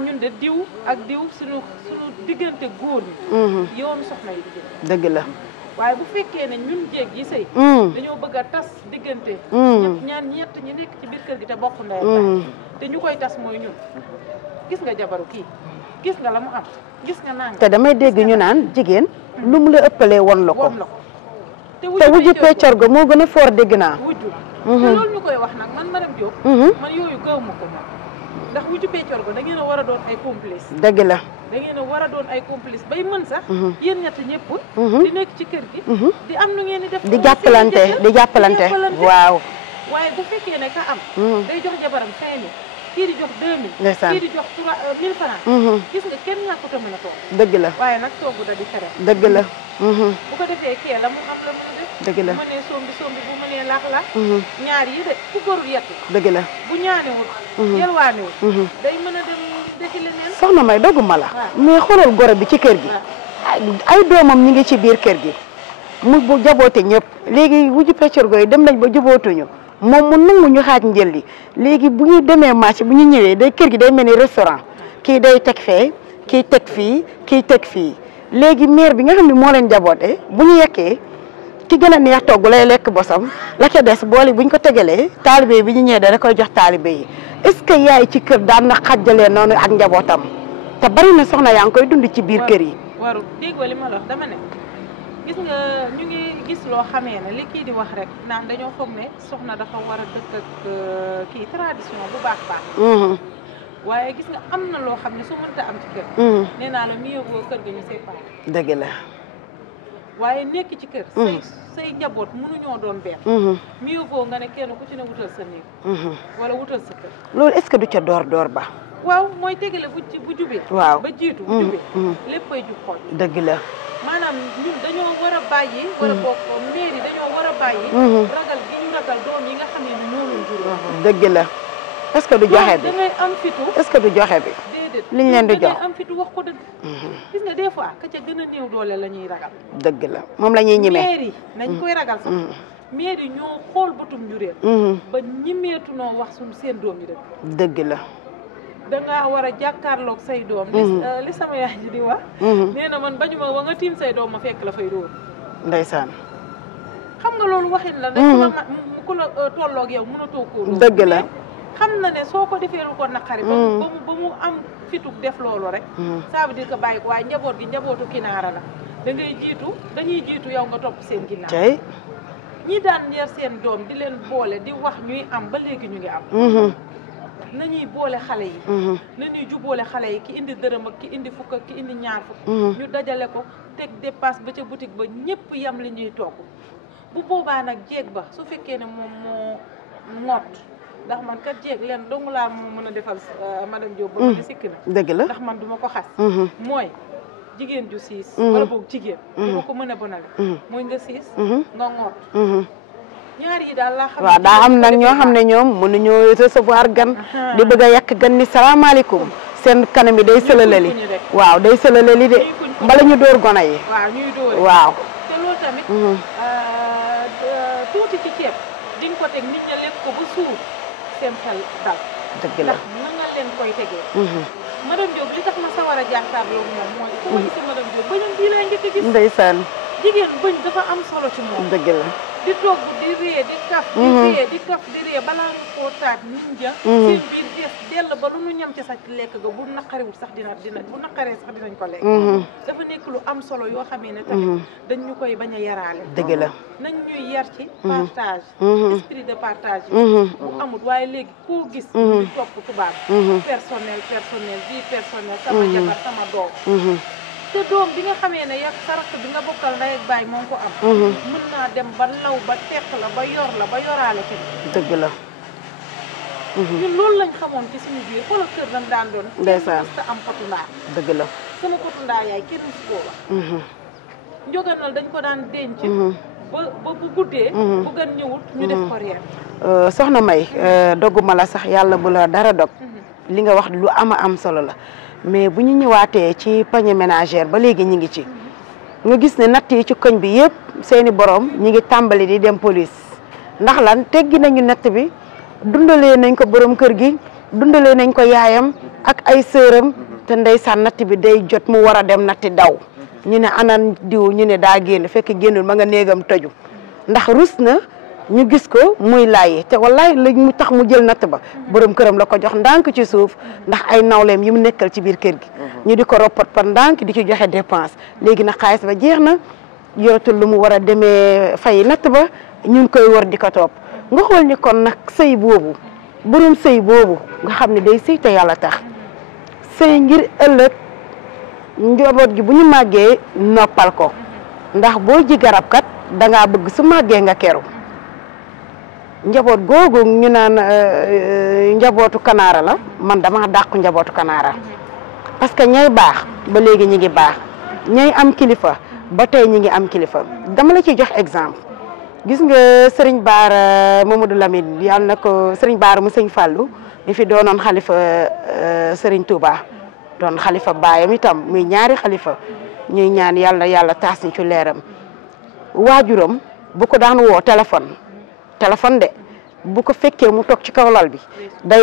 ñun de diw ak diw suñu diggante góor ñi yoon soxna yi di dëgg la waaye bu fekkee ne ñun jéeg yi sëy dañoo bëgg a tas diggante ñett ñi nekk ci biir kër gi te bokk ndey te ñu koy tas mooy ñun gis nga jabaru kii gis nga la mu am gis nga naan te damay dégg ñu naan jigéen lu mu la ëppalee won la ko te wujju peccor ga moo gën a foor dégg naa wujju te loolu ñu koy wax nag man madame Diop man yooyu gaw ma ko moom ndax wujju peccor ga da ngeen a war a doon ay complice dëgg la da ngeen a war a doon ay complice bay mën sax yéen ñett ñëpp di nekk ci kër gi di am nu ngeen di def di jàppalante waaw waaye bu fekkee ne ka am day jox jabaram 5000 kii di jox 2000 kii di jox 1000 francs gis nga kenn ñàkkut a mën a toog dëgg la waaye nag toogu da di fere dëgg la bu ko defee kee la mu am la mu def dëgg la bu mënee sombi bu mënee laax ñaar yi de ku góorul yett dëgg la bu ñaanewul yelwaanewul day mën a dem defi leneen soxna May dogguma la mais xoolal goro bi ci kër gi ay doomam ñi ngi ci biir kër gi mu bu jaboote ñëpp léegi wujju peccor gooy dem nañ ba jubootuñu moom mu nangu ñu xaaj njël li léegi bu ñu demee marché bu ñu ñëwee day kër gi day mel ni restaurant kii day teg fee kii teg fii kii teg fii léegi mère bi nga xam ne moo leen jaboote bu ñu yekkee ki gën a neex togg lay lekk bosam la ca des boole bu ñu ko tegalee taalibe bi ñu ñëwee da koy jox taalibe yi est-ce que yaay ci kër daan na xàjjalee noonu ak njabootam te bari na soxna yaa ngi koy dund ci biir kër yi waru déggoo li ma la wax dama ne gis nga ñu ngi gis loo xamee ne li kii di wax rek naan dañoo foog ne soxna dafa war a dëkk ak kii tradition bu baax waaye gis nga am na loo xam ne su mënta am ci kër nee naa la mieux vaut kër gi ñu séparé dëgg la waaye nekk ci kër say njaboot mënuñoo doon benn mieux vaut nga ne kenn ku ci ne wutal sa néeg wala wutal sa kër loolu est-ce que du ca door ba waaw mooy tegale bu jubee waaw ba jiitu bu jubee léppay jub xool dëgg la maanaam ñun dañoo war a bàyyi wala bokk mairie yi dañoo war a bàyyi ragal gi ñu ragal doom yi nga xam ne ni ñoo leen jur dëgg la est-ce que du joxe bi da ngay am fitu est-ce que du joxe bi déedéet liñ leen di jox da ngay am fitu wax ko dëgg gis nga des fois ka ca gën a néew doole la ñuy ragal dëgg la moom la ñuy ñemee mairie nañ koy ragal sax mairie ñoo xool bëtum njureel ba ñimeetu noo wax suñu seen doom yi dëgg la dangaa war a jàkkaarloog say doom li sama yaay ji di wax nee na man bañuma wa nga tiim say doom ma fekk la fay dóor ndeysaan xam nga loolu waxin la ku la tolloog yow mën a toog koo dëgg la xam na ne soo ko defee lu ko naqari ba mu am fituk def loolu rek ça veut dire que bàyyi ko waaye njaboot gi njabootu kinaara la dañuy jiitu yow nga topp seen ginnaaw tey ñi daan yar seen doom di leen boole di wax ñuy am ba léegi ñu ngi am nañuy boole xale yi nañuy juboole xale yi ki indi dërëm ak ki indi fukk ak ki indi ñaar fukk ñu dajale ko teg dépasse ba ca boutique ba ñëpp yam li ñuy togg bu boobaa nag jéeg ba su fekkee ne moom moo ŋoot ndax man kat jéeg leen dong laa moo mën a defal madame Diop ba ma sikk na dëgg la ndax man duma ko xas mooy jigéen ju siis wala boog jigéen duma ko mën a bonale mooy nga siis nga ŋoot ñaar yi daal laa xam waaw daa am nag ñoo xam ne ñoom mënuñoo recevoir gan di bëgg a yàq gan ni salaamaaleykum seen kanam yi day sëlalali waaw day sëlalali de mbala ñu dóor gona yi waaw ñuy dóor waaw te loolu tamit tuuti ci ceeb di nga ko teg nit ña lekk ko ba suur seen xel dal dëgg la ndax na nga leen koy tegee madame Diop li tax ma sawar a jàkkaarloo moom mooy su ma gisee madame Diop bëñam bii laa njëkk a gis ndeysaan jigéen bëñ dafa am solo ci moom dëgg la di togg di ree di kaf di ree di kaf di ree balaa nga koo taat ninja seen biir fees dell ba lu nu ñam ci sax lekk ga bu naqariwul sax dina bu naqaree sax dinañ ko lekk dafa nekk lu am solo yoo xamee ne tamit dañ ñu koy bañ a yaraale dëgg la nañ ñuy yar ci partage esprit de partage yi bu amul waaye léegi koo gis ñu topp tubaab personnel vie personnel sama jabar sama doom te doom bi nga xamee ne yak sa rakk bi nga bokkal ndey ak baay moom ko am mën naa dem ba law ba tekk la ba yor la ba yoraale kenn dëgg la ñun loolu lañ xamoon ci suñu biir xoolal kër dañ daan doon ndeysaan te am potu ndaa dëgg la sama potu ndaa yaay kenn musu koo wax njoganal dañ ko daan denc ba bu guddee bu gën ñëwut ñu def ko reer soxna May dogguma la sax yàlla bu la dara dog li nga wax lu ama am solo la mais bu ñu ñëwaatee ci panier ménagère ba léegi ñi ngi ci nga gis ne natt yi ci koñ bi yëpp seeni borom ñi ngi tàmbali di dem police ndax lan teggi nañu natt bi dundalee nañ ko borom kër gi dundalee nañ ko yaayam ak ay sëram te ndeysaan natt bi day jot mu war a dem natti daw ñu ne anan diw ñu ne daa génn fekk génnul ma nga néegam tëju ndax rus na ñu gis ko muy laayi te wallaay la mu tax mu jël natt ba borom këram la ko jox ndànk ci suuf ndax ay nawleem yi mu nekkal ci biir kër gi ñu di ko roppat par ndànk di ci joxe dépense léegi nag xaalis ba jeex na yoratul lu mu war a demee fay natt ba ñu ngi koy war di ko topp nga xool ni kon nag sëy boobu borom sëy boobu nga xam ne day sëy te yàlla tax sëy ngir ëllëg njaboot gi bu ñu màggee noppal ko ndax boo ji garab kat dangaa bëgg su màggee nga keru njaboot googu ñu naan njabootu kanaara la man dama dàqu njabootu kanaara parce que ñay baax ba léegi ñi ngi baax ñay am kilifa ba tey ñi ngi am kilifa dama la ciy jox exemple gis nga Serigne Bara Mamadou Lamine yàlla na ko Serigne Bara mu sëñ Fallou mi fi doonoon xalifa Serigne Touba doon xalifa baayam itam muy ñaari xalifa ñuy ñaan yàlla taas ñu ci leeram waajuram bu ko daan woo téléphone de bu ko fekkee mu toog ci kaw lal bi day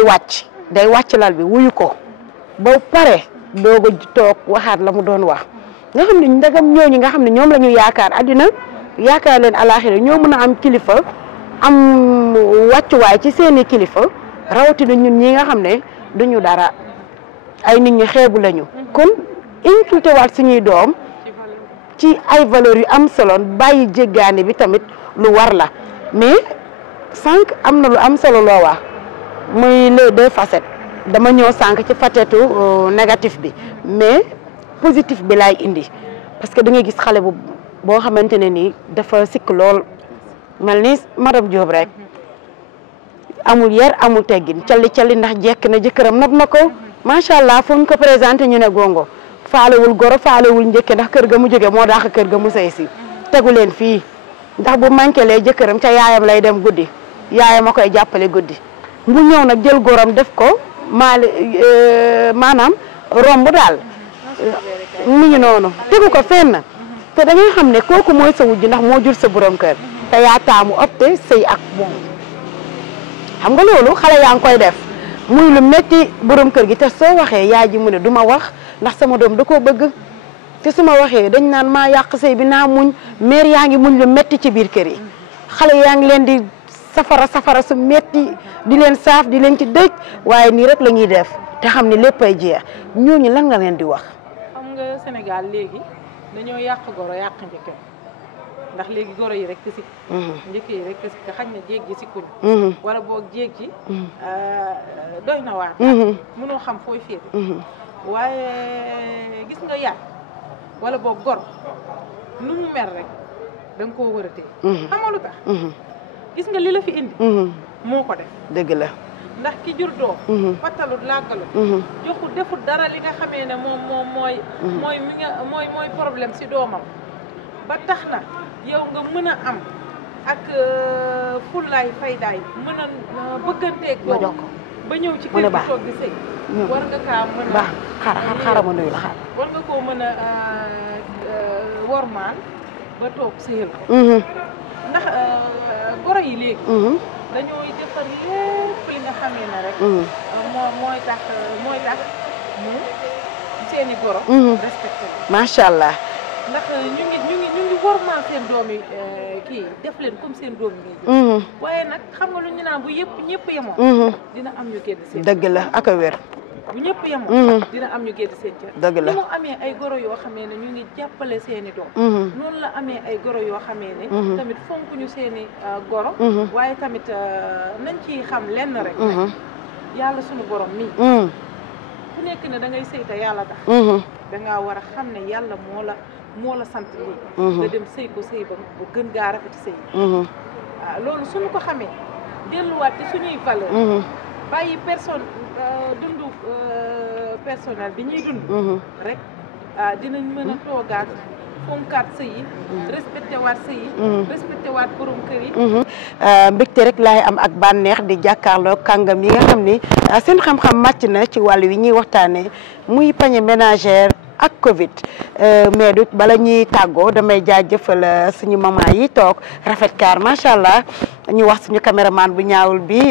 wàcc lal bi wuyu ko ba pare doog a toog waxaat la mu doon wax nga xam ne ndagam ñooñu nga xam ne ñoom la ñu yaakaar àddina yaakaar leen alaaxira ñoo mën a am kilifa am wàccuwaay ci seeni kilifa rawatina ñun ñi nga xam ne duñu dara ay nit ñu xeebu lañu kon inculté waat suñuy doom ci ay valeurs yu am solo bàyyi jéggaane bi tamit lu war la mais sànq am na lu am solo loo wax muy les deux facettes dama ñëw sànq ci facette négatif bi mais positif bi laay indi parce que da ngay gis xale boo xamante ne nii dafa sikk lool mel ni madame Diop rek amul yar amul teggin calli ndax jekk na jëkkëram nopp na ko macha allah fu ñu ko présenté ñu ne gongo faalewul goro faalewul njëkke ndax kër ga mu jóge moo daax kër ga mu sëy si tegu leen fii ndax bu manqué lee jëkkëram ca yaayam lay dem guddi yaayam a koy jàppale guddi mu ñëw nag jël gorom def ko maanaam romb daal mu ngi noonu tegu ko fenn te da ngay xam ne kooku mooy sa wujj ndax moo jur sa borom kër te yaa taamu opté sëy ak moom xam nga loolu xale yaa ngi koy def muy lu metti borom kër gi te soo waxee yaay ji mu ne du ma wax ndax sama doom da koo bëgg te su ma waxee dañ naan maa yàq sëy bi naa muñ mère yaa ngi muñ lu metti ci biir kër yi xale yaa ngi leen di safara su metti di leen saaf di leen ci dëj waaye nii rek la ñuy def te xam ne léppay jeex ñooñu lan nga leen di wax. xam nga Sénégal léegi dañoo yàq goro yàq njëkk ndax léegi goro yi rek te sikk njëkk yi rek te sikk xañ na jéeg ji sikkuñ wala boog jéeg ji doy na waar mënoo xam fooy féete waaye gis nga yaay wala boog gor nu mu mer rek da nga koo war a téye xam nga lu tax gis nga li la fi indi moo ko def dëgg la ndax ki jur doom fattalut làggalut joxu defut dara li nga xamee ne moom mooy problème si doomam ba tax na yow nga mën a am ak fullaay faydaay mën a bëgganteeg doom ba ñëw ci kër gi toog di sëy war nga kaa mën a xaaral ma nuyu la xaar war nga koo mën a wormaal ba toog sëyal ko ndax goro yi léegi dañooy defar lépp li nga xamee ne rek mooy tax mu seeni goro respecté macha allah ndax ñu ngi wormaal seen doom yi kii def leen comme seen doom yi waaye nag xam nga lu ñu naan bu ñëpp yemoon dina am ñu génn seen dëgg la ak a wér bu ñëpp yemoon dina am ñu génn seen cër dëgg la ni mu amee ay goro yoo xamee ne ñu ngi jàppale seeni doom noonu la amee ay goro yoo xamee ne tamit fonk ñu seeni goro waaye tamit nañ ci xam lenn rek yàlla suñu borom mii ku nekk ne da ngay sëy te yàlla tax dangaa war a xam ne yàlla moo la sant lii nga dem sëy ko sëy ba bu gën gaa rafeti sëy waaw loolu suñu ko xamee delluwaat ci suñuy valeur bàyyi dundu personnel bi ñuy dund rek dinañ mën a toogaat fonkaat sëy yi respecté waat sëy yi respecté waat borom kër yi mbégte rek laay am ak bànneex di jàkkaarloo kàngam yi nga xam ni seen xam-xam màcc na ci wàll wi ñuy waxtaanee muy panier ménagère ak Covid mais du bala ñuy tàggoo damay jaajëfal suñu maman yi toog rafet kaar macha allah ñu wax suñu caméraman bu ñaawul bi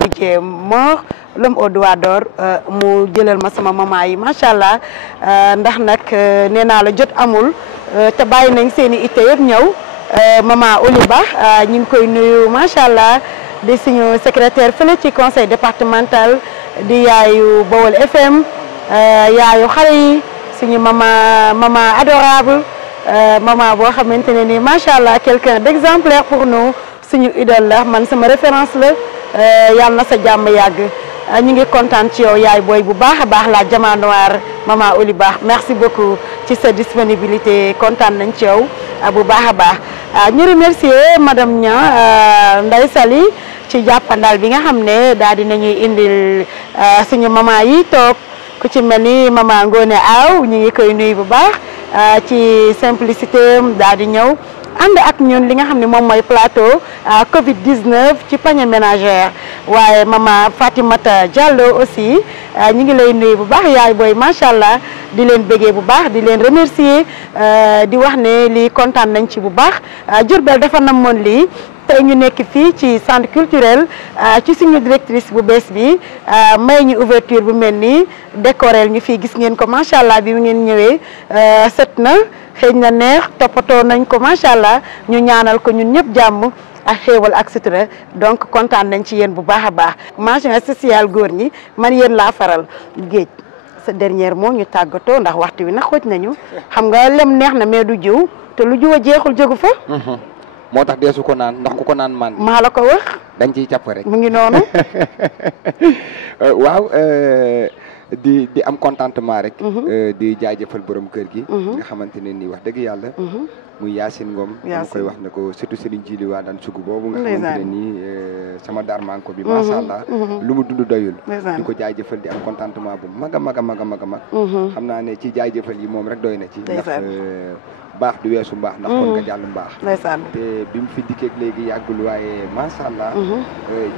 Bidje Mor l'homme au doigt d'or mu jëlal ma sama maman yi macha allah ndax nag nee naa la jot amul te bàyyi nañ seen i itte yëpp ñëw maman Oliba ñu ngi koy nuyu macha allah di suñu secrétaire fële ci conseil départemental di yaayu Bawol FM yaayu xale yi suñu maman adorable maman boo xamante ne ni macha allah quelqu'un d'exemplaire pour nous suñu idole la man sama référence la yàlla na sa jàmm yàgg ñu ngi kontaan ci yow yaay booy bu baax a baax la Diamant Noir maman Oliba merci beaucoup ci sa disponibilité kontaan nañ ci yow bu baax a baax ñu remercier madame Nia Ndeye Sali ci jàppandal bi nga xam ne daal di nañuy indil suñu maman yi toog ku ci mel ni maman Ngone Aw ñu ngi koy nuyu bu baax ci simplicité daal di ñëw ànd ak ñun li nga xam ne moom mooy plateau Covid 19 ci panier ménagère waaye maman Fatimata Diallo aussi ñu ngi lay nuyu bu baax yaay booy macha allah di leen béggee bu baax di leen remercier di wax ne lii kontaan nañ ci bu baax Diourbel dafa namoon lii tey ñu nekk fii ci centre culturel ci suñu directrice bu bees bi may ñu ouverture bu mel nii décorel ñu fii gis ngeen ko macha allah bi mu ngeen ñëwee set na xëy na neex toppatoo nañ ko macha allah ñu ñaanal ko ñun ñëpp jàmm ak xéewal ak sutura donc kontaan nañ ci yéen bu baax a baax mention spéciale góor ñi man yéen laa faral géej sa dernier mot ñu tàggatoo ndax waxtu wi nag xooj nañu xam nga lem neex na mais du jiw te lu jiw a jeexul jógu fa moo tax deesu ko naan ndax ku ko naan man maa la ko wax dañ ciy càpp rek mu ngi noonu waaw di am contentement rek di jaajëfal borom kër gi nga xamante ne nii wax dëgg yàlla muy Yacine Ngom dama koy wax ne ko surtout Serigne Djili waa daan sugu boobu nga xamante ne nii sama daar manko bi macha allah lu mu dund doyul di ko jaajëfal di am contentement bu mag a mag a mag a mag a mag xam naa ne ci jaajëfal yi moom rek doy na ci ndax baax du weesu mbaax ndax kon nga jàll mbaax te bi mu fi dikkeeg léegi yàggul waaye macha allah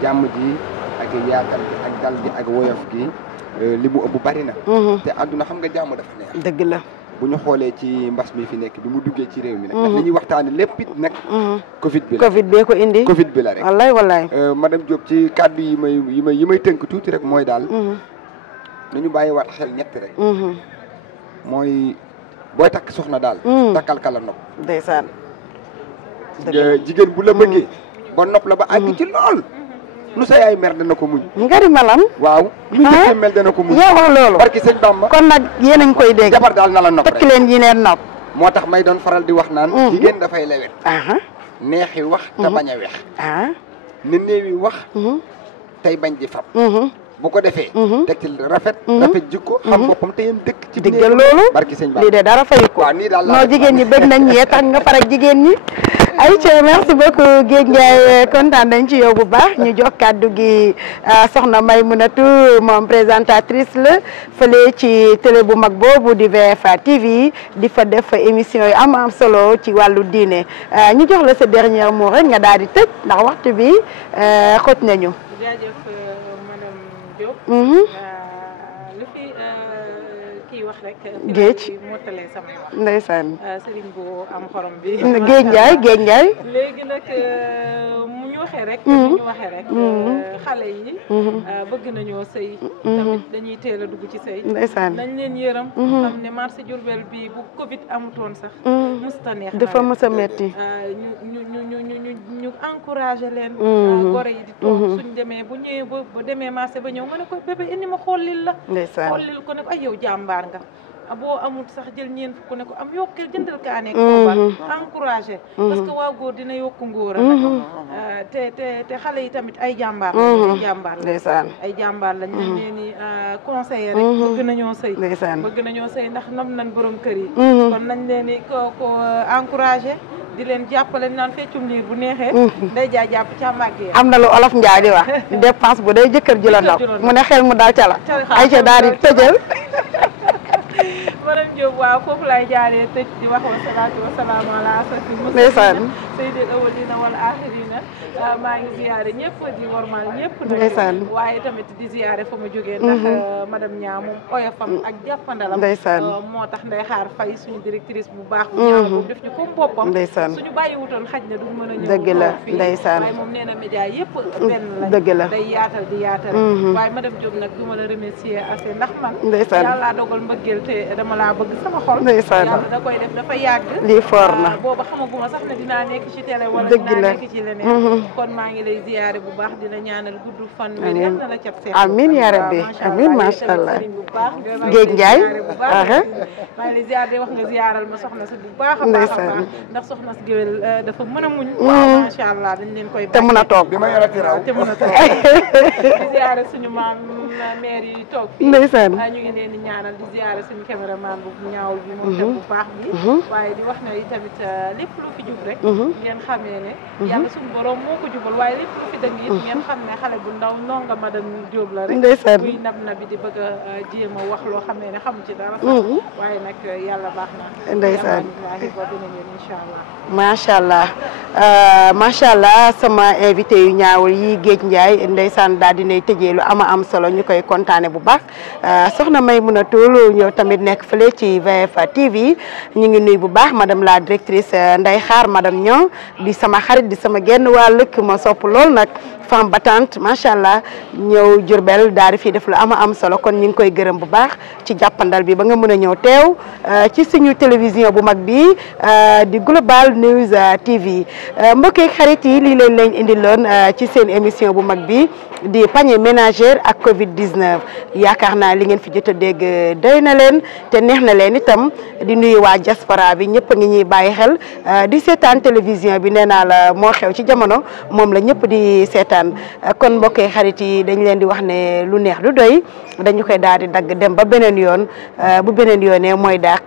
jàmm ji ak yaatal gi ak dal gi ak woyof gi li mu ëpp bari na te àdduna xam nga jàmm dafa neex dëgg la bu ñu xoolee ci mbas mi fi nekk bi mu duggee ci réew mi nag ndax li ñuy waxtaane lépp it nag Covid bi la Covid bee ko indi Covid bi la rek wallaay wallaay madame Diop ci kàddu yi may tënk tuuti rek mooy daal nañu bàyyi waat xel ñett rek mooy booy takk soxna daal takkal kala nopp ndeysaan jigéen bu la bëggee ba nopp la ba àgg ci lool lu sa yaay mer dana ko muñ ngari malam waaw lu njëkkee mel dana ko muñ yow wax loolu barki sëñ Bamba kon nag yéen a ngi koy dégg jabar daal na la nopp rek takk leen yi leen nopp moo tax may doon faral di wax naan jigéen dafay lewet neexi wax te bañ a weex ne néewi wax tey bañ di fab bu ko defee teg ci rafet jikko xam boppam te yéen dëkk ci diggal loolu barki sëñ Bamba lii de dara fayu ko noo jigéen ñi bëgg nañ yee tax nga farak jigéen ñi Aïcha merci beaucoup Géej Ndiaye kontaan nañ ci yow bu baax ñu jox kàddu gi soxna Maymunatu moom présentatrice la fële ci télé bu mag boobu di VFA TV di fa def émission yu am solo ci wàllu diine ñu jox la sa dernier mot rek nga daal di tëj ndax waxtu bi xoj nañu. jaajëf madame Diop. lu fi kii wax rek. Géej mottalee sama wax. ndeysaan. Serigne bu am xorom bi. Géej Ndiaye. léegi nag mu ñu waxee rek. mu ñu waxee rek. xale yi. bëgg nañoo sëy. tamit dañuy teel a dugg ci sëy. ndeysaan nañ leen yërëm. xam ne marché Diourbel bi bu Covid amutoon sax. musta neex dafa mës a metti. ñu encouragé leen. gore yi di toog suñ demee bu ñëwee ba demee marché ba ñëw nga ne ko bébé indi ma xollil la. ndeysaan xollil ko ne ko ay yow jàmbaar nga. boo amul sax jël ñeen fukk ne ko am yokkee jëndal kaane koobal encouragé parce que waa góor dina yokku ngóor a nag te xale yi tamit ay jàmbaar la ay jàmbaar la ay jàmbaar lañ nañ leen ni conseiller rek bëgg nañoo sëy bëgg nañoo sëy ndax nam nañ borom kër yi kon nañ leen ni ko encouragé di leen jàppale naan feccum liir bu neexee day jaay jàpp ca màggee am na lu olof Njaay di wax dépense bu day jëkkër ji la ndaw mu ne xel mu daal ca la ay ca daal di tëjal madame Diop waaw foofu laay jaaree tëj di wax wa salaatu wa salaam ala asrafil ndeysaan sayyidil awwalina wal axirina maa ngi ziyaare ñëpp di wormal ñëpp ndeysaan waaye tamit di ziyaare fa ma jógee ndax madame Niang moom oyofam ak jàppandalam ndeysaan moo tax Ndeye Xaar Faye suñu directrice bu baax bu ñaaw boobu def ñu comme boppam ndeysaan suñu bàyyiwutoon xaj na du mën a ñëw dëgg la ndeysaan waaye moom nee na média yëpp benn la dëgg la day yaatal di yaatal waaye madame Diop nag du ma la remercier assez ndax man ndeysaan yàlla dogal mbëggeel te dama laa bëgg sama xol ndeysaan yàlla da koy def dafa yàgg lii foor na booba xamaguma sax ne dinaa nekk ci télé wala dëgg dinaa la nekk ci leneen kon maa ngi lay ziyaare bu baax dina ñaanal gudd fan wér yal na la cat seen amiin yaa rabbi amiin macha allah Géej Njaay maa ngi lay ziyaare wax nga ziyaaral ma soxna si bu baax a baax a baax ndax soxna si géwél dafa mën a muñ waaw macha allah dañ leen koy te mën a toog bi ma yorati raw te mën a toog di ziyaare suñu maam maire yi toog fii ndeysaan ñu ngi leen di ñaanal di ziyaare suñu caméraman bu ñaawul bi moom tam bu baax bi waaye di wax ne tamit lépp lu fi jub rek ngeen xamee ne yàlla suñu borom moo ko jubal waaye lépp lu fi dëng it ngeen xam ne xale bu ndaw ndonga madame Diop la rek ndeysaan buy nab na bi di bëgg a jéem a wax loo xamee ne xamu ci dara waaye nag yàlla baax na ndeysaan waaye ba beneen yoon incha allah macha allah sama invité yu ñaawul yi Géej Njaay ndeysaan daal dinay tëjee lu am solo ñu koy kontaane bu baax soxna Maimouna Tool ñëw tamit nekk fële ci VF TV ñu ngi nuyu bu baax madame la directrice Ndeye Xaar madame Niang di sama xarit di sama genn waa lëkk ma sopp lool nag femme battante macha allah ñëw Jurbel daal di fii def lu am solo kon ñu ngi koy gërëm bu baax ci jàppandal bi ba nga mën a ñëw teew ci suñu télévision bu mag bi di Global News TV mbokki xarit yi lii leen lañ indiloon ci seen émission bu mag bi di panier ménagère ak Covid 19 yaakaar naa li ngeen fi jot a dégg doy na leen te neex na leen itam di nuyu waa diaspora bi ñëpp a ngi ñuy bàyyi xel di seetaan télévision bi nee naa la moo xew ci jamono moom la ñëpp di seetaan kon mbokki xarit yi dañ leen di wax ne lu neex du doy dañu koy daal di dagg dem ba beneen yoon bu beneen yoonee mooy dàq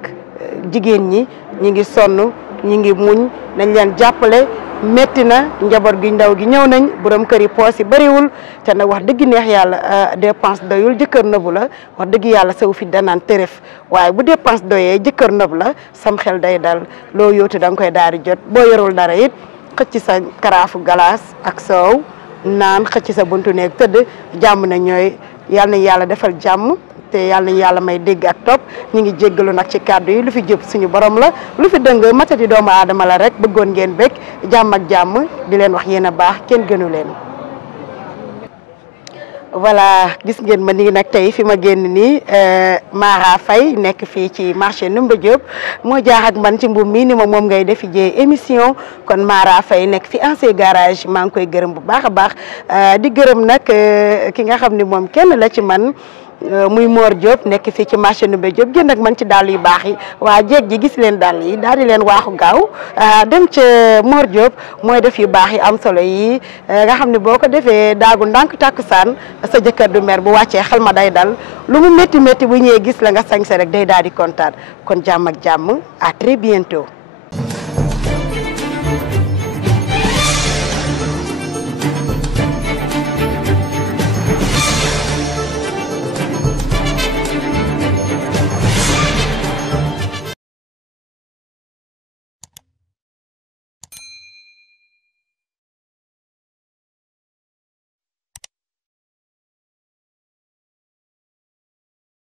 jigéen ñi ñi ngi sonn ñi ngi muñ nañ leen jàppale metti na njaboot gi ndaw gi ñëw nañ borom kër yi poos yi bëriwul te nag wax dëgg neex yàlla dépense doyul jëkkër nëbu la wax dëgg yàlla saw fi danaan tërëf waaye bu dépense doyee jëkkër nëb la sam xel day dal loo yóotu da nga koy daal di jot boo yorul dara it xëcc sa karaafu galaas ak soow naan xëcc sa buntu neeg tëdd jàmm na ñooy yal na yàlla defal jàmm te yàlla nañu yàlla may dégg ak topp ñu ngi jéggalu nag ci kàddu yi lu fi jëp suñu borom la lu fi dëng matati doomu aadama la rek bëggoon ngeen bég jàmm ak jàmm di leen wax yéen a baax kenn gënu leen. voilà gis ngeen ma nii nag tey fi ma génn nii Mara Faye nekk fii ci marché Ndoumbé Diop moo jaax ak man ci mbuum mii ni moom ngay defi jee émission kon Mara Faye nekk fi ancien garage maa ngi koy gërëm bu baax a baax di gërëm nag ki nga xam ni moom kenn la ci man muy Mor Diop nekk fii ci marché Ndoumbé Diop génn ak man ci dàll yu baax yi waa jeeg ji gis leen dàll yi daal di leen waaxu gaaw dem ca Mor Diop mooy def yu baax yi am solo yi nga xam ne boo ko defee daagu ndànk tàkkusaan sa jëkkër du mer bu wàccee xel ma day dal lu mu métti métti bu ñëwee gis la nga sañse rek day daal di kontaan kon jàmm ak jàmm à très bientôt.